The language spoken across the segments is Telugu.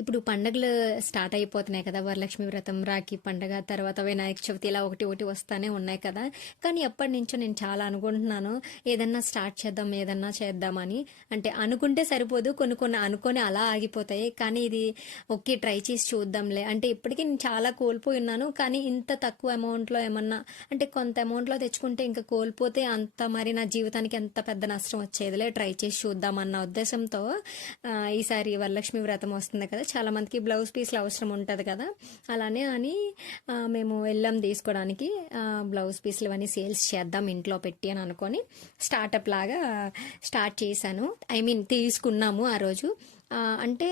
ఇప్పుడు పండగలు స్టార్ట్ అయిపోతున్నాయి కదా, వరలక్ష్మి వ్రతం, రాఖీ పండగ, తర్వాత వినాయక చవితి, ఇలా ఒకటి ఒకటి వస్తానే ఉన్నాయి కదా. కానీ ఎప్పటి నుంచో నేను చాలా అనుకుంటున్నాను, ఏదన్నా స్టార్ట్ చేద్దాం, ఏదన్నా చేద్దామని. అంటే అనుకుంటే సరిపోదు, కొన్ని కొన్ని అనుకొని అలా ఆగిపోతాయి. కానీ ఇది ఓకే, ట్రై చేసి చూద్దాంలే. అంటే ఇప్పటికీ నేను చాలా కోల్పోయి ఉన్నాను, కానీ ఇంత తక్కువ అమౌంట్లో ఏమన్నా, అంటే కొంత అమౌంట్లో తెచ్చుకుంటే ఇంకా కోల్పోతే అంత మరి నా జీవితానికి ఎంత పెద్ద నష్టం వచ్చేదిలే, ట్రై చేసి చూద్దామన్న ఉద్దేశంతో ఈసారి వరలక్ష్మి వ్రతం వస్తుంది కదా, చాలా మందికి బ్లౌజ్ పీస్లు అవసరం ఉంటుంది కదా. అలానే అని మేము వెళ్ళాం తీసుకోవడానికి. బ్లౌజ్ పీస్లు అవన్నీ సేల్స్ చేద్దాం ఇంట్లో పెట్టి అని అనుకొని స్టార్టప్ లాగా స్టార్ట్ చేశాను. ఐ మీన్ తీసుకున్నాము ఆ రోజు. అంటే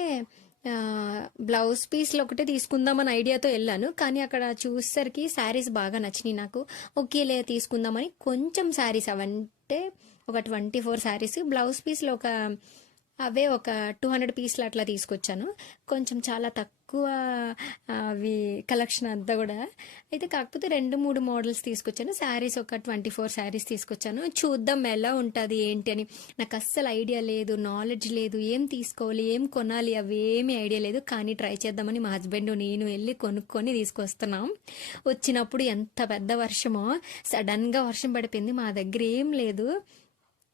బ్లౌజ్ పీస్లు ఒకటే తీసుకుందామని ఐడియాతో వెళ్ళాను, కానీ అక్కడ చూసేసరికి శారీస్ బాగా నచ్చినాయి నాకు. ఓకేలే తీసుకుందామని కొంచెం శారీస్, అవంటే ఒక 24 శారీస్, బ్లౌజ్ పీస్లో అవే ఒక 200 పీస్లు అట్లా తీసుకొచ్చాను. కొంచెం చాలా తక్కువ అవి కలెక్షన్ అంతా కూడా. అయితే కాకపోతే 2-3 మోడల్స్ తీసుకొచ్చాను. శారీస్ ఒక 24 శారీస్ తీసుకొచ్చాను. చూద్దాం ఎలా ఉంటుంది ఏంటి అని. నాకు అస్సలు ఐడియా లేదు, నాలెడ్జ్ లేదు, ఏం తీసుకోవాలి, ఏం కొనాలి, అవి ఏమీ ఐడియా లేదు. కానీ ట్రై చేద్దామని మా హస్బెండ్ నేను వెళ్ళి కొనుక్కొని తీసుకొస్తున్నాం. వచ్చినప్పుడు ఎంత పెద్ద వర్షమో, సడన్గా వర్షం పడిపోయింది. మా దగ్గర ఏం లేదు.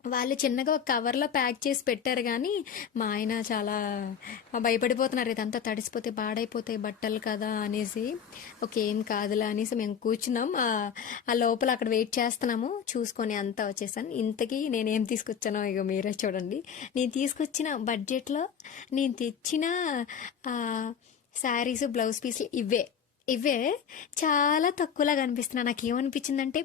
వాళ్ళు చిన్నగా ఒక కవర్లో ప్యాక్ చేసి పెట్టారు, కానీ మా ఆయన చాలా భయపడిపోతున్నారు, ఇదంతా తడిసిపోతే పాడైపోతాయి బట్టలు కదా అనేసి. ఓకే, ఏం కాదులా అనేసి మేము కూర్చున్నాం. ఆ లోపల అక్కడ వెయిట్ చేస్తున్నాము, చూసుకొని అంతా వచ్చేసాను. ఇంతకీ నేనేం తీసుకొచ్చానో ఇక మీరే చూడండి. నేను తీసుకొచ్చిన బడ్జెట్లో నేను తెచ్చిన శారీస్, బ్లౌజ్ పీస్లు ఇవే చాలా తక్కువలాగా అనిపిస్తున్నాయి. నాకు ఏమనిపించిందంటే,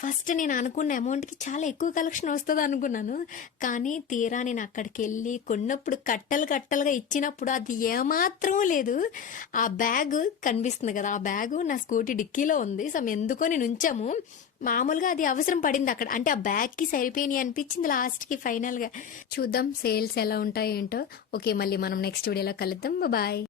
ఫస్ట్ నేను అనుకున్న అమౌంట్కి చాలా ఎక్కువ కలెక్షన్ వస్తుంది అనుకున్నాను, కానీ తీరా నేను అక్కడికి వెళ్ళి కొన్నప్పుడు కట్టలుగా ఇచ్చినప్పుడు అది ఏమాత్రం లేదు. ఆ బ్యాగ్ కనిపిస్తుంది కదా, ఆ బ్యాగ్ నా స్కూటీ డిక్కీలో ఉంది. సో ఎందుకో నేను ఉంచాము. మామూలుగా అది అవసరం పడింది అక్కడ, అంటే ఆ బ్యాగ్కి సరిపోయినాయి అనిపించింది లాస్ట్కి. ఫైనల్గా చూద్దాం సేల్స్ ఎలా ఉంటాయో ఏంటో. ఓకే, మళ్ళీ మనం నెక్స్ట్ వీడియోలో కలుద్దాం. బాయ్.